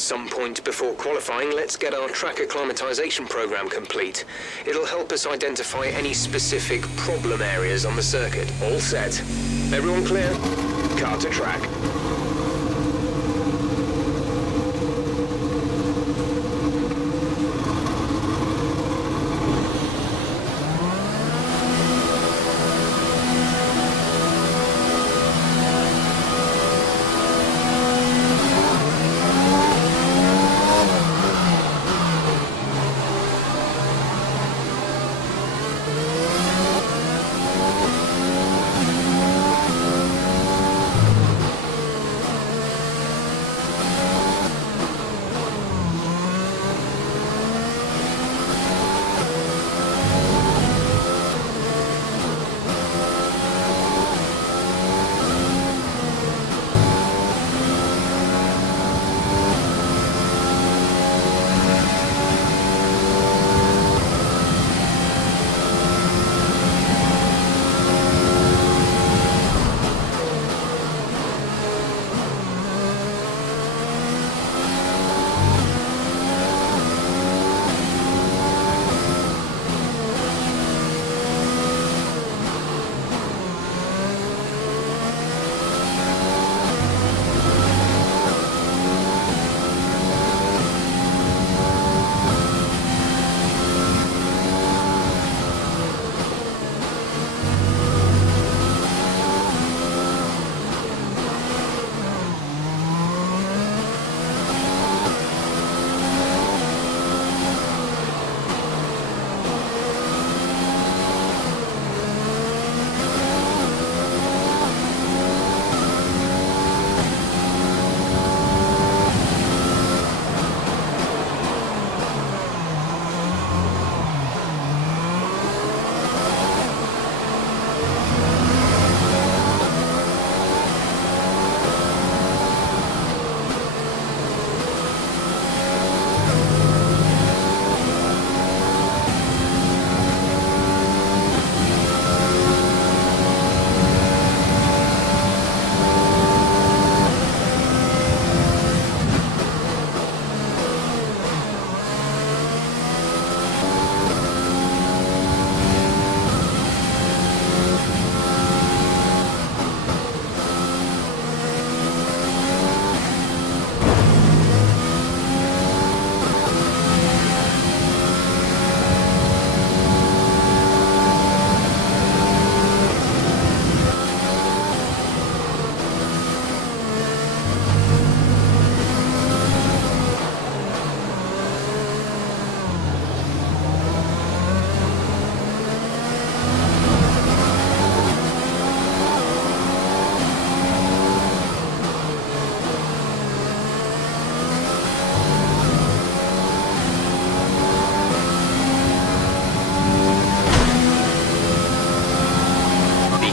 At some point before qualifying, let's get our track acclimatization program complete. It'll help us identify any specific problem areas on the circuit. All set. Everyone clear? Car to track.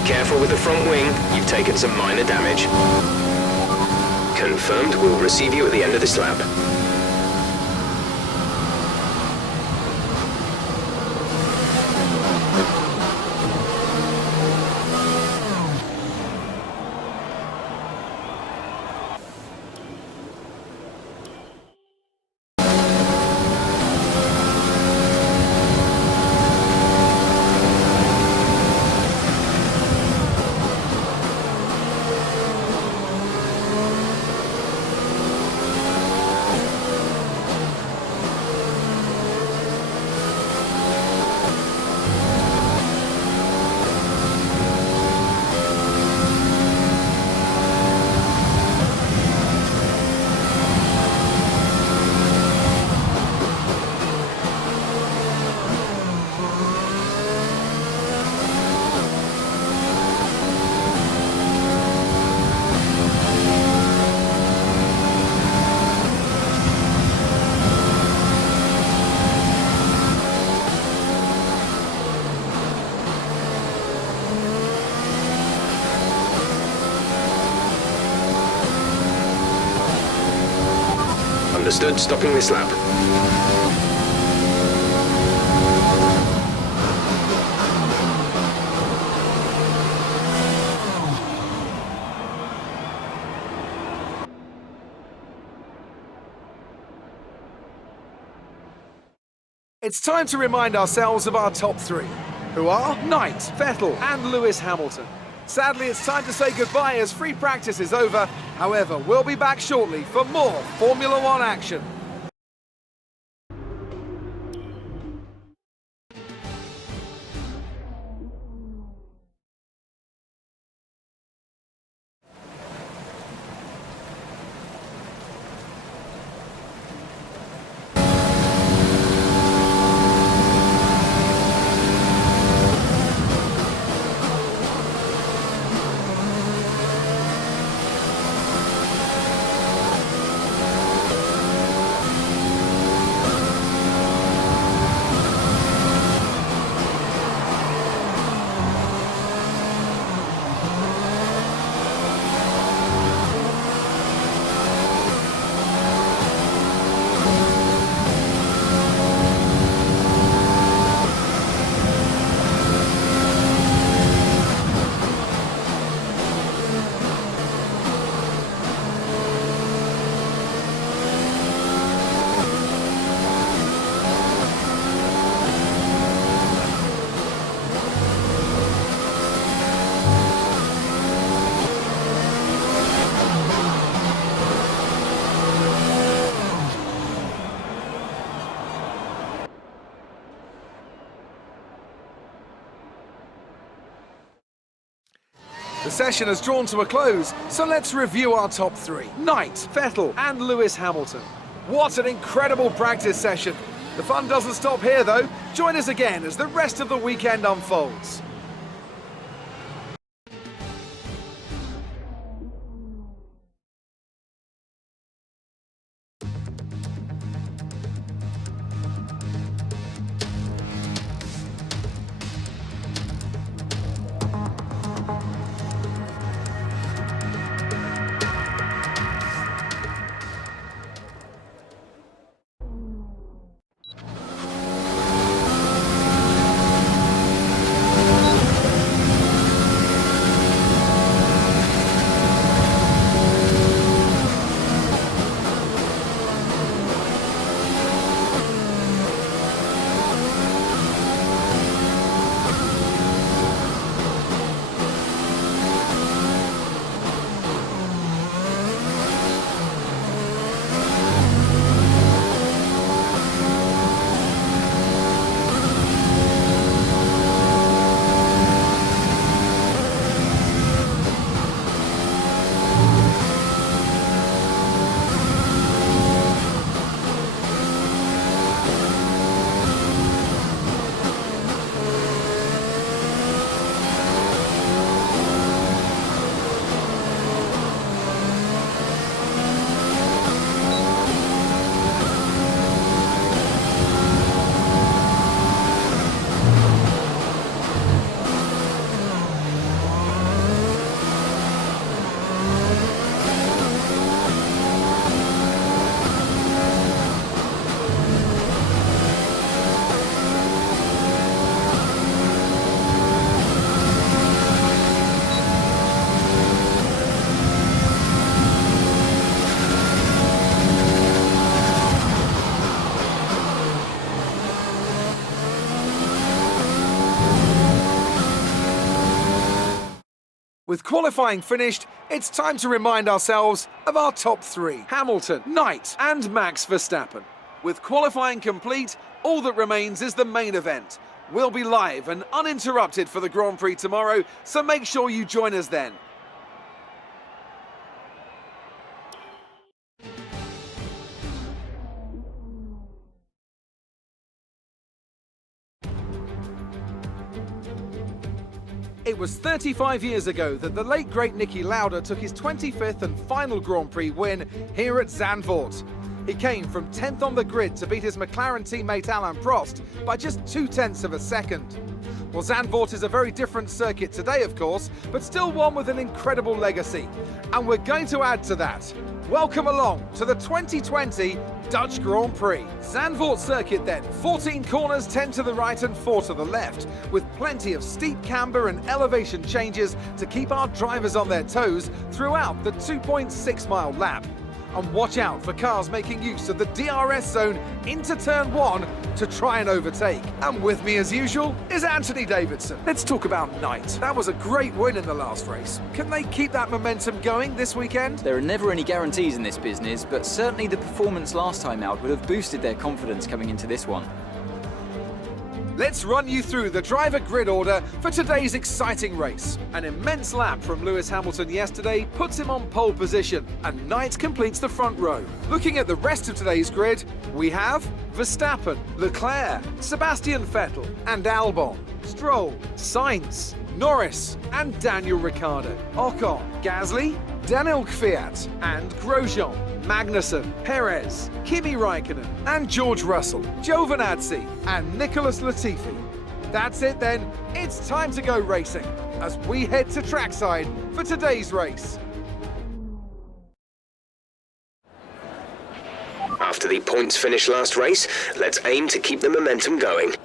Careful with the front wing, you've taken some minor damage. Confirmed, we'll receive you at the end of this lap. Understood, stopping this lap. it's time to remind ourselves of our top three, who are Knight, Vettel and Lewis Hamilton. Sadly, it's time to say goodbye as free practice is over. However, we'll be back shortly for more Formula One action. The session has drawn to a close, so let's review our top three. Knight, Vettel and Lewis Hamilton. What an incredible practice session. The fun doesn't stop here though. Join us again as the rest of the weekend unfolds. With qualifying finished, it's time to remind ourselves of our top three. Hamilton, Knight and Max Verstappen. With qualifying complete, all that remains is the main event. We'll be live and uninterrupted for the Grand Prix tomorrow, so make sure you join us then. It was 35 years ago that the late great Niki Lauda took his 25th and final Grand Prix win here at Zandvoort. He came from 10th on the grid to beat his McLaren teammate Alain Prost by just 0.2 of a second. Well, Zandvoort is a very different circuit today, of course, but still one with an incredible legacy. And we're going to add to that. Welcome along to the 2020 Dutch Grand Prix. Zandvoort circuit then, 14 corners, 10 to the right and 4 to the left, with plenty of steep camber and elevation changes to keep our drivers on their toes throughout the 2.6 mile lap. And watch out for cars making use of the DRS zone into turn 1 to try and overtake. And with me as usual is Anthony Davidson. Let's talk about Knight. That was a great win in the last race. Can they keep that momentum going this weekend? There are never any guarantees in this business, but certainly the performance last time out would have boosted their confidence coming into this one. Let's run you through the driver grid order for today's exciting race. An immense lap from Lewis Hamilton yesterday puts him on pole position, and Knight completes the front row. Looking at the rest of today's grid, we have Verstappen, Leclerc, Sebastian Vettel and Albon, Stroll, Sainz, Norris and Daniel Ricciardo, Ocon, Gasly, Daniel Kvyat and Grosjean, Magnussen, Perez, Kimi Raikkonen and George Russell, Giovinazzi and Nicholas Latifi. That's it then, it's time to go racing as we head to trackside for today's race. After the points finish last race, let's aim to keep the momentum going.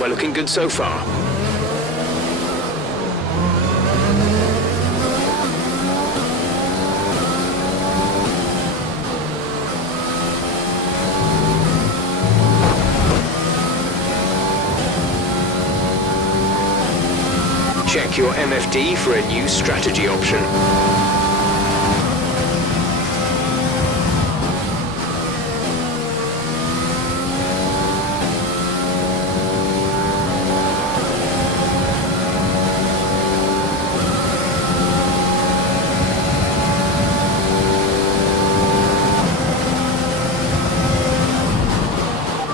We're looking good so far. Check your MFD for a new strategy option.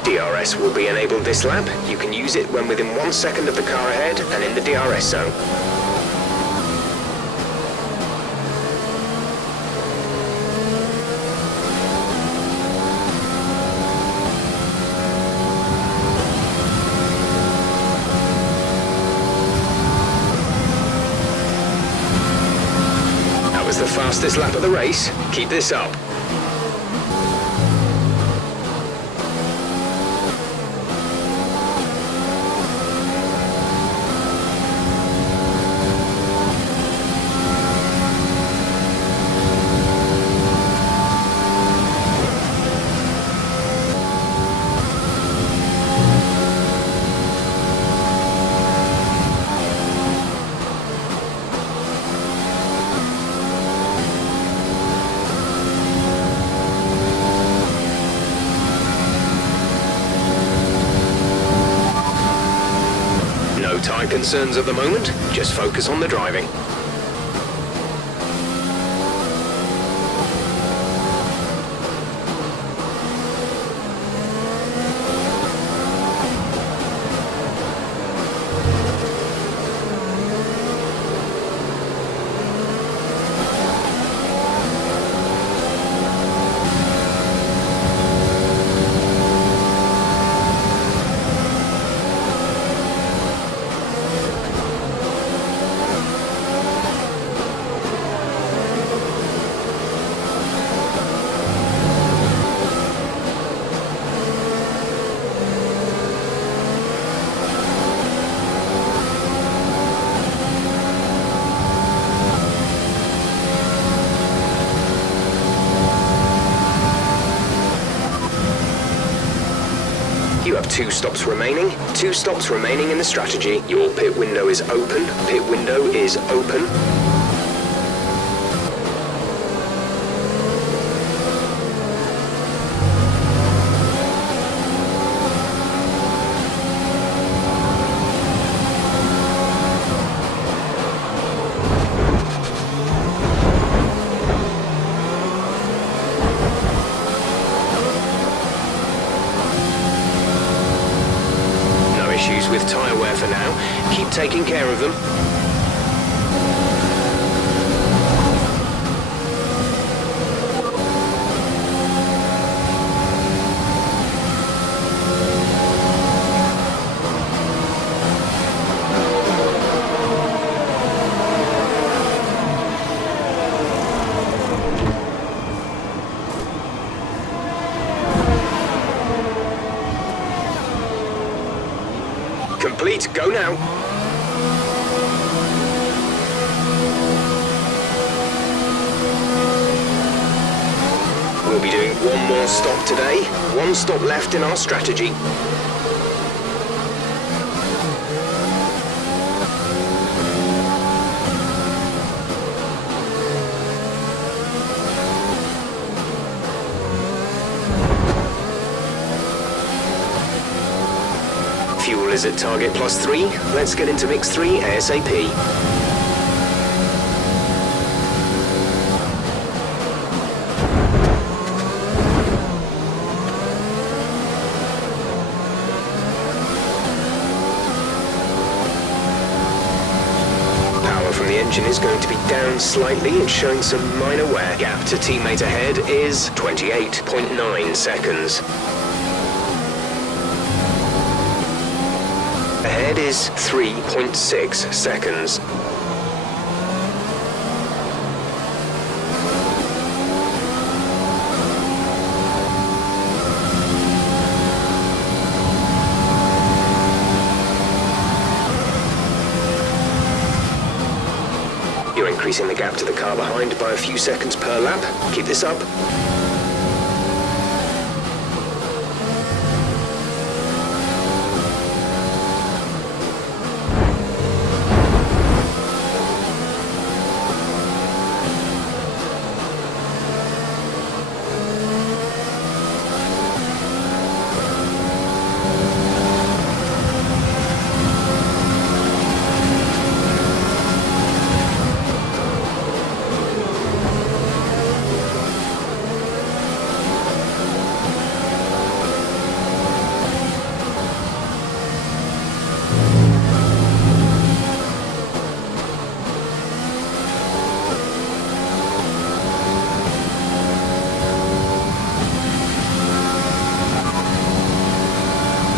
DRS will be enabled this lap. You can use it when within 1 second of the car ahead and in the DRS zone. That was the fastest lap of the race. Keep this up. Tyre concerns at the moment, just focus on the driving. 2 stops remaining. 2 stops remaining in the strategy. Your pit window is open. Pit window is open. Issues with tyre wear for now. Keep taking care of them. Complete, go now. We'll be doing one more stop today. 1 stop left in our strategy. Fuel is at target +3. Let's get into mix 3 ASAP. Power from the engine is going to be down slightly. It's showing some minor wear. Gap to teammate ahead is 28.9 seconds. Ahead is 3.6 seconds. You're increasing the gap to the car behind by a few seconds per lap. Keep this up.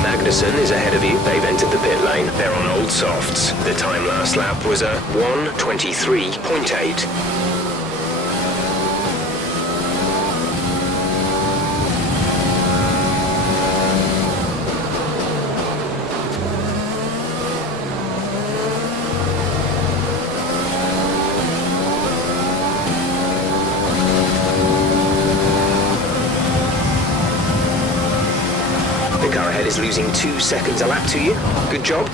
Magnussen is ahead of you. They've entered the pit lane. They're on old softs. The time last lap was a 1:23.8. The car ahead is losing 2 seconds a lap to you. Good job.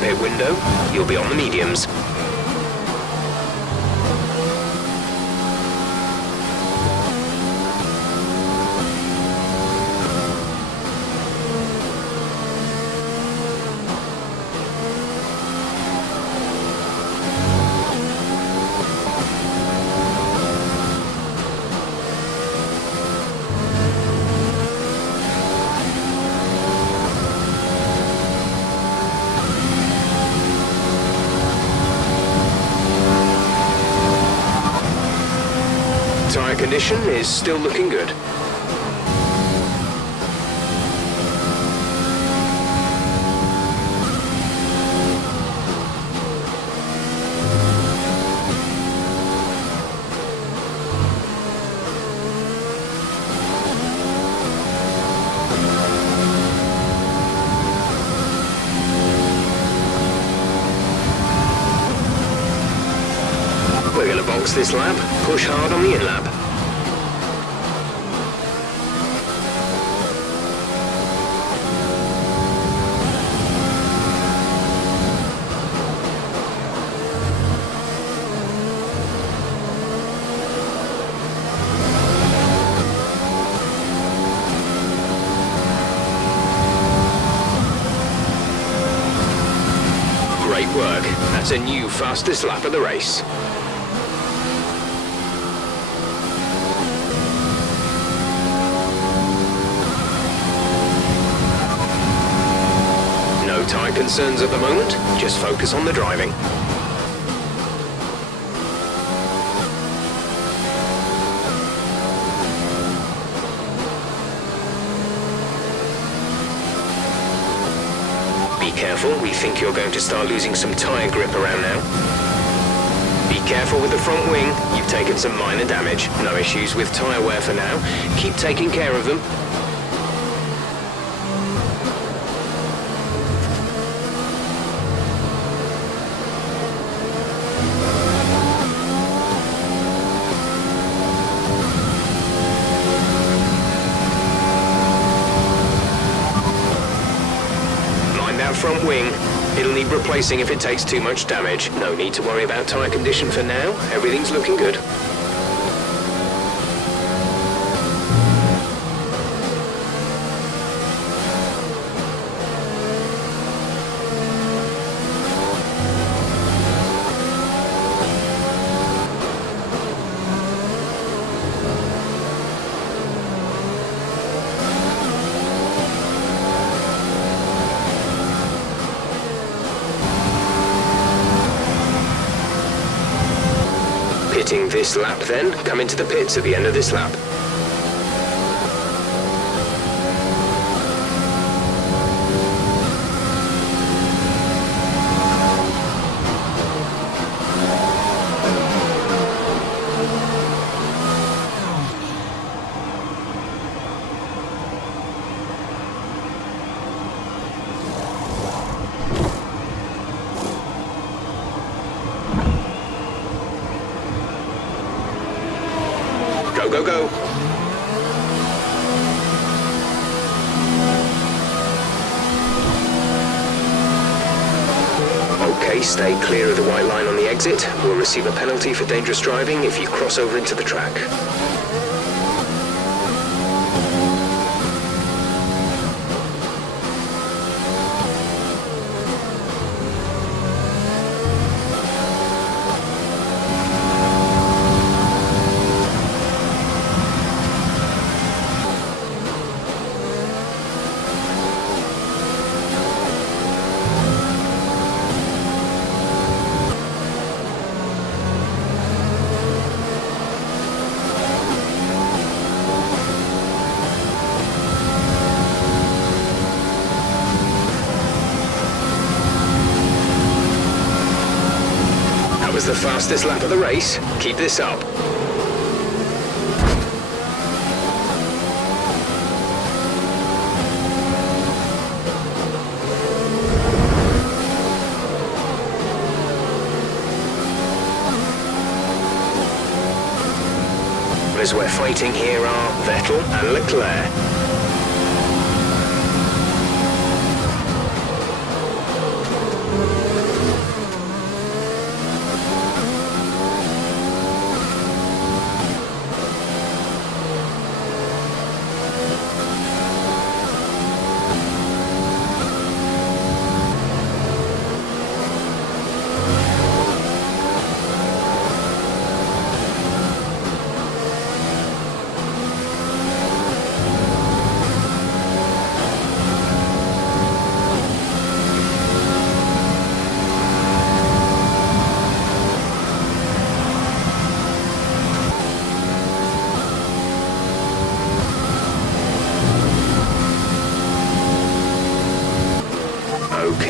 pit window, you'll be on the mediums. Tyre condition is still looking good. We're going to box this lap, push hard on the in-lap. Great work. That's a new fastest lap of the race. No tyre concerns at the moment, just focus on the driving. Be careful, we think you're going to start losing some tyre grip around now. Be careful with the front wing, you've taken some minor damage. No issues with tyre wear for now. Keep taking care of them. Front wing. It'll need replacing if it takes too much damage. No need to worry about tyre condition for now. Everything's looking good. Pitting this lap then, come into the pits at the end of this lap. Go, go, go. Okay, stay clear of the white line on the exit. We'll receive a penalty for dangerous driving if you cross over into the track. Was the fastest lap of the race. Keep this up. As we're fighting here are Vettel and Leclerc.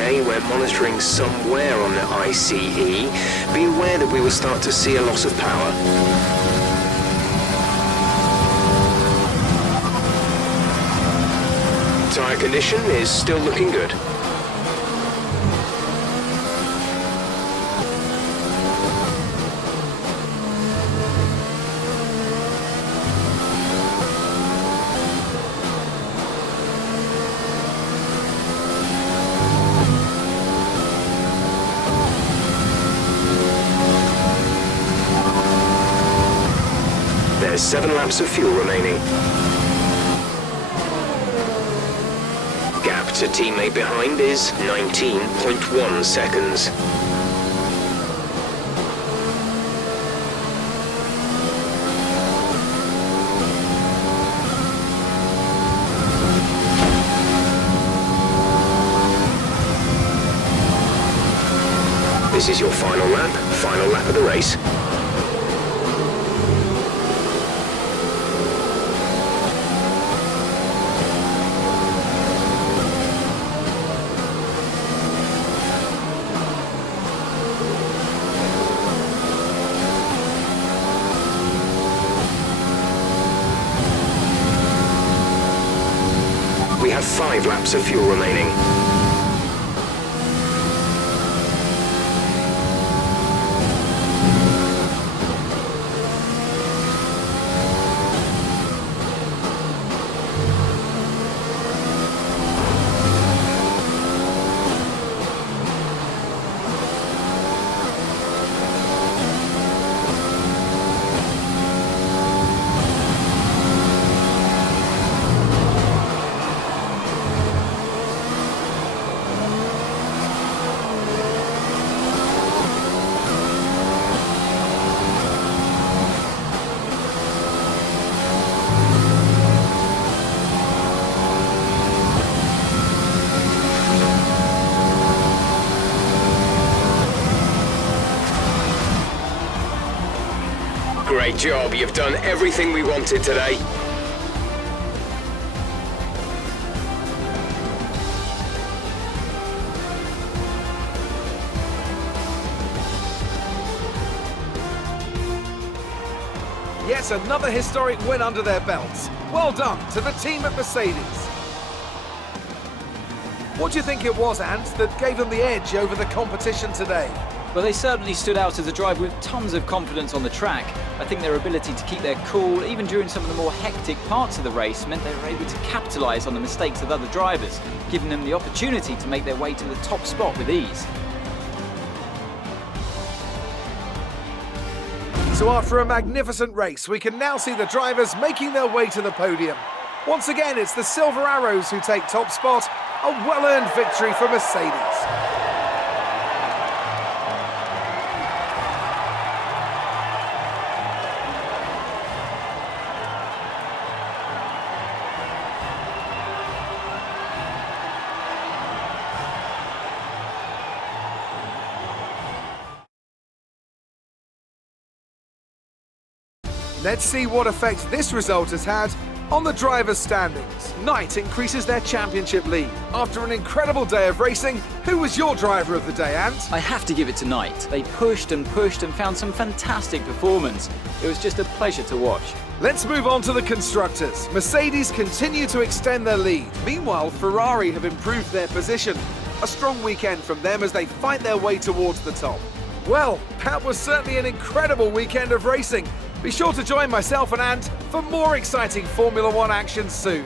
Okay, we're monitoring somewhere on the ICE. Be aware that we will start to see a loss of power. Tyre condition is still looking good. There's 7 laps of fuel remaining. Gap to teammate behind is 19.1 seconds. This is your final lap of the race. We have 5 laps of fuel remaining. Great job, you've done everything we wanted today. Yet another historic win under their belts. Well done to the team at Mercedes. What do you think it was, Ant, that gave them the edge over the competition today? Well, they certainly stood out as a driver with tons of confidence on the track. I think their ability to keep their cool, even during some of the more hectic parts of the race, meant they were able to capitalise on the mistakes of other drivers, giving them the opportunity to make their way to the top spot with ease. So after a magnificent race, we can now see the drivers making their way to the podium. Once again, it's the Silver Arrows who take top spot, a well-earned victory for Mercedes. Let's see what effect this result has had on the drivers' standings. Knight increases their championship lead. After an incredible day of racing, who was your driver of the day, Ant? I have to give it to Knight. They pushed and found some fantastic performance. It was just a pleasure to watch. Let's move on to the constructors. Mercedes continue to extend their lead. Meanwhile, Ferrari have improved their position. A strong weekend from them as they fight their way towards the top. Well, that was certainly an incredible weekend of racing. Be sure to join myself and Ant for more exciting Formula One action soon.